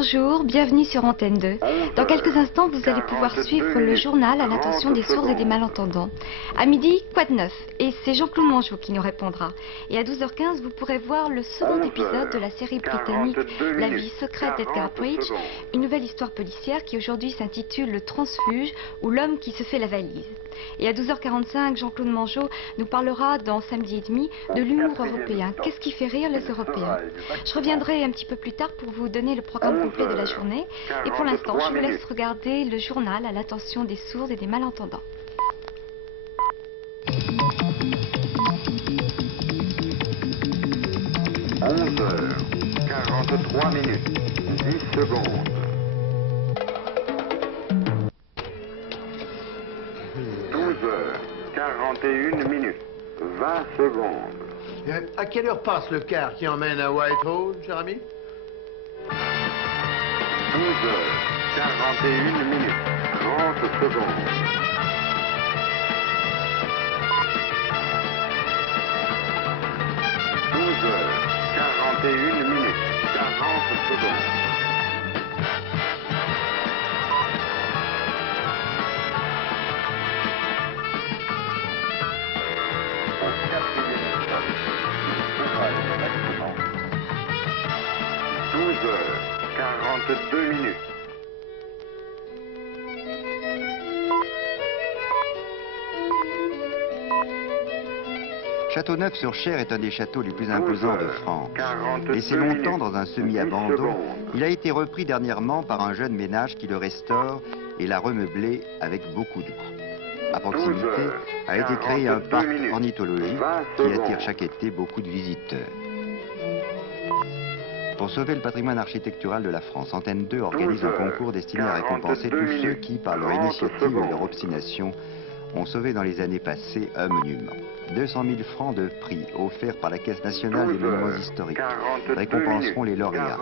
Bonjour, bienvenue sur Antenne 2. Dans quelques instants, vous allez pouvoir suivre le journal à l'attention des sourds et des malentendants. À midi, quoi de neuf? Et c'est Jean-Claude Mongeau qui nous répondra. Et à 12h15, vous pourrez voir le second épisode de la série britannique La vie secrète d'Edgar Bridge, une nouvelle histoire policière qui aujourd'hui s'intitule Le transfuge ou l'homme qui se fait la valise. Et à 12h45, Jean-Claude Mongeau nous parlera dans Samedi et demi de l'humour européen. Qu'est-ce qui fait rire les Européens? Je reviendrai un petit peu plus tard pour vous donner le programme complet de la journée. Et pour l'instant, je vous laisse regarder le journal à l'attention des sourds et des malentendants. 11h43 minutes, 10 secondes. 12h41 minutes, 20 secondes. À quelle heure passe le car qui emmène à Whitehall, cher ami? 12h41 minutes, 30 secondes. 12h41 minutes, 40 secondes. 12h42 minutes. Châteauneuf-sur-Cher est un des châteaux les plus imposants de France. Laissé longtemps dans un semi-abandon, il a été repris dernièrement par un jeune ménage qui le restaure et l'a remeublé avec beaucoup de goût. À proximité a été créé un parc ornithologique qui attire chaque été beaucoup de visiteurs. Pour sauver le patrimoine architectural de la France, Antenne 2 organise un concours destiné à récompenser tous ceux qui, par leur initiative et leur obstination, ont sauvé dans les années passées un monument. 200 000 francs de prix offerts par la Caisse nationale des monuments historiques récompenseront les lauréats.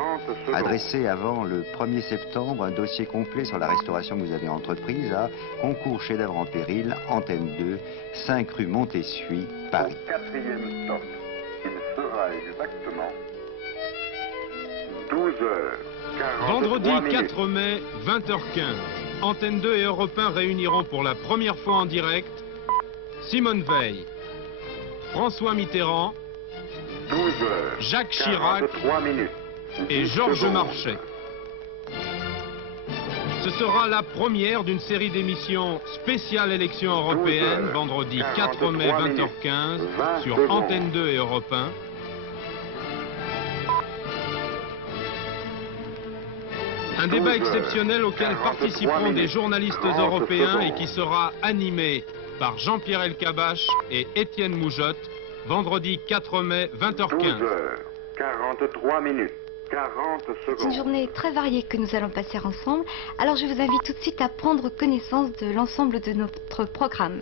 Adressez avant le 1er septembre un dossier complet sur la restauration que vous avez entreprise à Concours chef-d'œuvre en péril, Antenne 2, 5 rue Montessuie, Paris. Au 4e stop, il sera exactement 12h43 Vendredi minutes. 4 mai, 20h15. Antenne 2 et Europe 1 réuniront pour la première fois en direct Simone Veil, François Mitterrand, 12h Jacques Chirac 43 minutes. et 10 Georges secondes. Marchais. Ce sera la première d'une série d'émissions spéciales élections européennes, vendredi 4 mai 20h15 sur Antenne 2 et Europe 1. Un débat exceptionnel auquel participeront des journalistes européens et qui sera animé par Jean-Pierre Elkabbach et Étienne Moujotte, vendredi 4 mai 20h15. 12h43 minutes, 40 C'est une secondes. journée très variée que nous allons passer ensemble. Alors je vous invite tout de suite à prendre connaissance de l'ensemble de notre programme.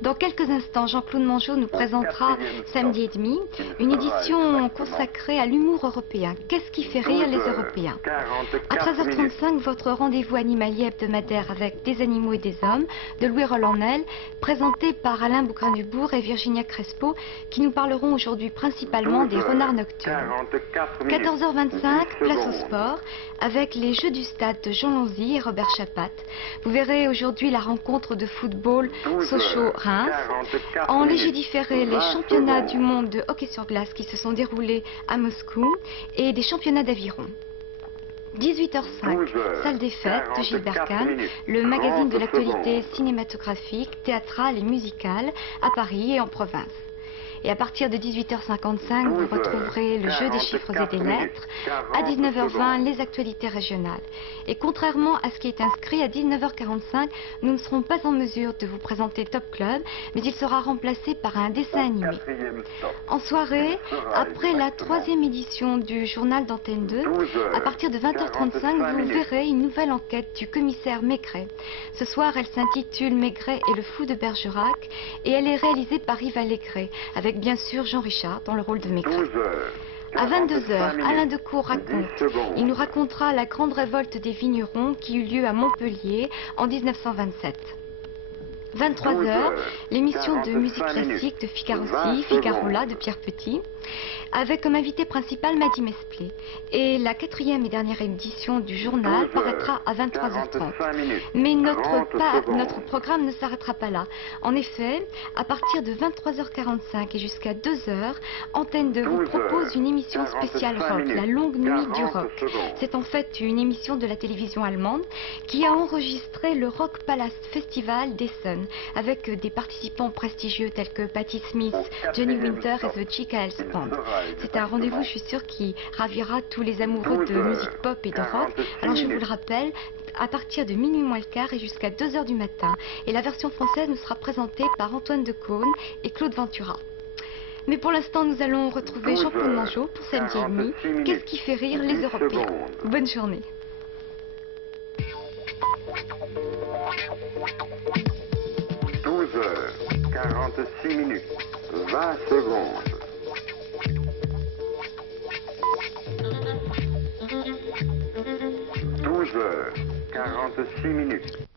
Dans quelques instants, Jean-Claude Mongeau nous présentera Samedi et demi, une édition consacrée à l'humour européen. Qu'est-ce qui fait rire les Européens? À 13h35, votre rendez-vous animalier hebdomadaire avec des animaux et des hommes de Louis Roland-Nel, présenté par Alain Bougrain-Dubourg et Virginia Crespo, qui nous parleront aujourd'hui principalement des renards nocturnes. 14h25, place au sport, avec les Jeux du Stade de Jean Lonzy et Robert Chapat. Vous verrez aujourd'hui la rencontre de football Sochaux-Reims. En léger différé, les championnats du monde de hockey sur glace qui se sont déroulés à Moscou et des championnats d'aviron. 18h05, salle des fêtes de Gilbert Kahn, le magazine de l'actualité cinématographique, théâtrale et musicale à Paris et en province. Et à partir de 18h55, vous retrouverez le jeu des chiffres et des lettres. À 19h20, les actualités régionales. Et contrairement à ce qui est inscrit, à 19h45, nous ne serons pas en mesure de vous présenter Top Club, mais il sera remplacé par un dessin animé. En soirée, après la 3e édition du journal d'Antenne 2, à partir de 20h35, vous verrez une nouvelle enquête du commissaire Maigret. Ce soir, elle s'intitule Maigret et le fou de Bergerac et elle est réalisée par Yves Allégret, avec bien sûr Jean Richard dans le rôle de Maigret. À 22h, Alain Decaux raconte. Il nous racontera la grande révolte des vignerons qui eut lieu à Montpellier en 1927. 23h, l'émission de musique classique de Figarosi, Figarola de Pierre Petit, avec comme invité principal Madi Mesplé. Et la 4e et dernière édition du journal paraîtra à 23h30. Mais notre programme ne s'arrêtera pas là. En effet, à partir de 23h45 et jusqu'à 2h, Antenne 2 vous propose une émission spéciale rock, la longue nuit du rock. C'est en fait une émission de la télévision allemande qui a enregistré le Rock Palace Festival d'Essen avec des participants prestigieux tels que Patti Smith, Johnny Winter et The Chica Band. C'est un rendez-vous, je suis sûre, qui ravira tous les amoureux de musique pop et de rock. Alors je vous le rappelle, à partir de minuit moins le quart et jusqu'à 2h du matin. Et la version française nous sera présentée par Antoine Decaune et Claude Ventura. Mais pour l'instant, nous allons retrouver Jean-Claude Mangeot pour Samedi et demi. Qu'est-ce qui fait rire les Européens? Bonne journée. 12h46, 20 secondes. 12h46.